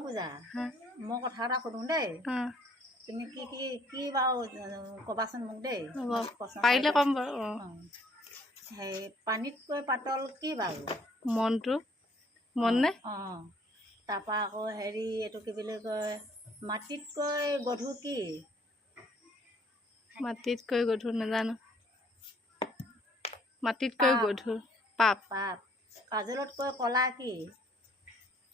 পূজা মই কথা এটা সুধোঁ দেই তুমি কি কি কি বাৰু ক'বাচোন মোক দেই পাৰিলে ক'ম বাৰু সেই পানীতকৈ পাতল কি বাৰু মনটো মন নে তাৰপৰা আকৌ হেৰি এইটো কি বুলি কয় মাটিতকৈ গধুৰ কি মাটিতকৈ গধুৰ নাজানো মাটিতকৈ গধুৰ পাপ পাপ কাজলতকৈ কলা কি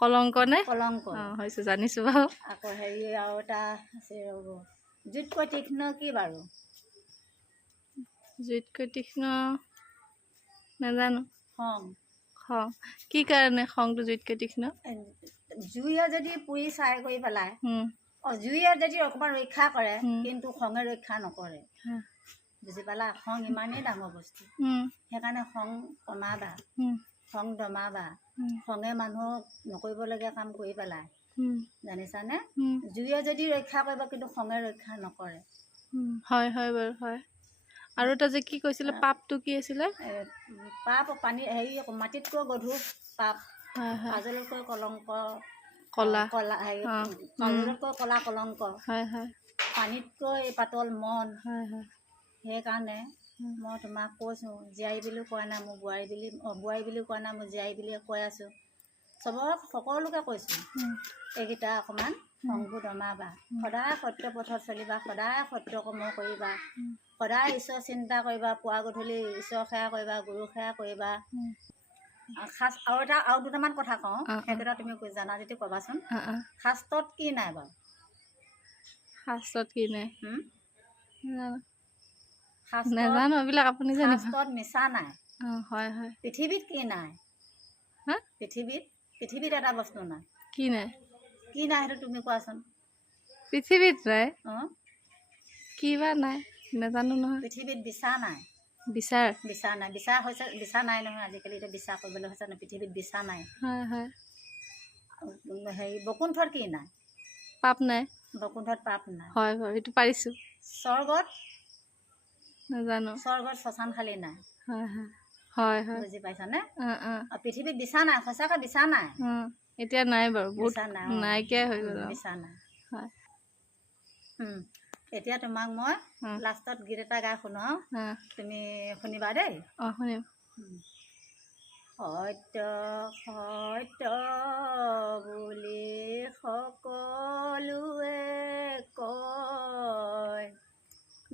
কলংক নে কলংক হৈছে জানিছোঁ বাৰু আকৌ হেৰি আৰু এটা আছে ৰ'ব জুইতকৈ তীক্ষ্ণ কি বাৰু জুইতকৈ তীক্ষ্ণ নাজানো খং খং কি কাৰণে খংটো জুইতকৈ তীক্ষ্ণ জুইয়ে যদি পুৰি ছাই কৰি পেলাই জুইয়ে যদি অকণমান ৰক্ষা কৰে কিন্তু খঙে ৰক্ষা নকৰে বুজি পালা খং ইমানেই ডাঙৰ বস্তু সেইকাৰণে খং কমাবা খং দমাবা খঙে মানুহক নকৰিবলগীয়া কাম কৰি পেলাই জানিছানে জুইয়ে যদি ৰক্ষা কৰিব কিন্তু খঙে ৰক্ষা নকৰে হয় হয় বাৰু হয় আৰু এটা যে কি কৈছিলে পাপটো কি আছিলে পাপ পানী হেৰি মাটিতকৈ গধুৰ পাপ কাজলতকৈ কলংক কলা কলা হেৰি কাজলতকৈ কলা কলংক হয় হয় পানীতকৈ পাতল মন হয় হয় সেইকাৰণে মই তোমাক কৈছোঁ জীয়াৰী বুলিও কোৱা নাই মোৰ বোৱাৰী বুলিও কোৱা নাই মই জীয়াৰী বুলিয়ে কৈ আছোঁ চবক সকলোকে কৈছোঁ এইকেইটা অকণমান খংবোৰ দমাবা সদায় সত্য পথত চলিবা সদায় সত্য কৰ্ম কৰিবা সদায় ঈশ্বৰ চিন্তা কৰিবা পুৱা গধূলি ঈশ্বৰ সেৱা কৰিবা গুৰু সেৱা কৰিবা আৰু দুটামান কথা কওঁ সেইকেইটা তুমি জানা যদি ক'বাচোন শাস্ত্ৰত কি নাই বাৰু শাস্ত্ৰত কি নাই নাজানো এইবিলাক আপুনি জানে শাস্ত্ৰত মিছা নাই হয় হয় পৃথিৱীত কি নাই পৃথিৱীত এটা বস্তু নাই কি নাই সেইটো তুমি কোৱাচোন পৃথিৱীত নাই কি বা নাই নাজানো নহয় পৃথিৱীত বিচাৰ নাই বিচাৰ নাই বিচাৰ নাই নহয় আজিকালি এতিয়া বিচাৰ কৰিবলৈ হৈছে নহয় পৃথিৱীত বিচাৰ নাই হয় হয় হেৰি বকুণ্ঠত কি নাই পাপ নাই বকুণ্ঠত পাপ নাই হয় হয় এইটো পাৰিছোঁ স্বৰ্গত নাজানো স্বৰ্গত শ্মশান খালী নাই হয় হয় হয় হয় বুজি পাইছানে পৃথিৱীত বিচাৰ নাই সঁচাকৈ বিচাৰ নাই এতিয়া নাই বাৰু বহুত বিচাৰ নাই নাইকিয়াই হৈ গ'ল বিচাৰ নাই হয় এতিয়া তোমাক মই লাষ্টত গীত এটা গাই শুনাওঁ তুমি শুনিবা দেই শুনিম সত্য সত্য বুলি সকলোৱে কয়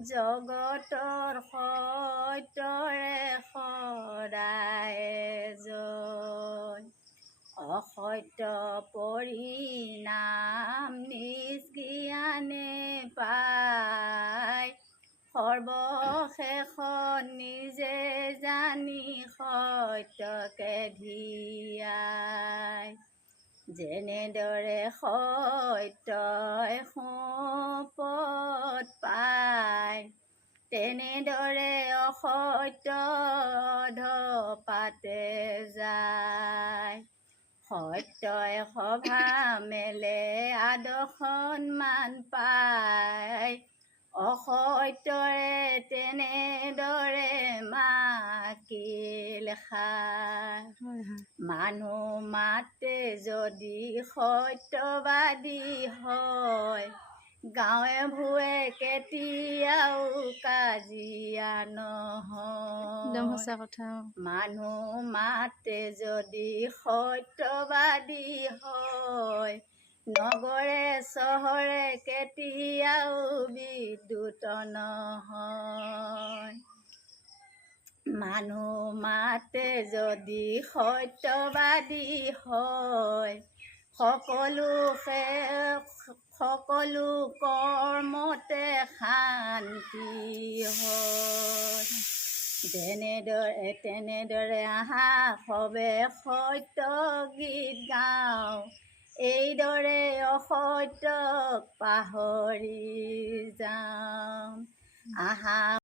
জগতৰ সত্যৰে সদায় জয় অসত্য পৰিণাম নিজ জ্ঞানে পায় সৰ্বশেষত নিজে জানি সত্যকে ধিয়াই যেনেদৰে সত্যই সম্পদ পায় তেনেদৰে অসত্য ধপাতে যায় সত্যই সভা মেলে আদৰ সন্মান পায় অসত্যৰে তেনেদৰে মাকিল খায় মানুহ মাতে যদি সত্যবাদী হয় গাঁৱে ভূঞে কেতিয়াও কাজিয়া নহয় একদম সঁচা কথা মানুহ মাতে যদি সত্যবাদী হয় নগৰে চহৰে কেতিয়াও বিদ্যুৎ নহয় মানুহ মাতে যদি সত্যবাদী হয় সকলো কৰ্মতে শান্তি হয় তেনেদৰে আহা সবে সত্য গীত গাওঁ এইদৰে অসত্যক পাহৰি যাওঁ আহা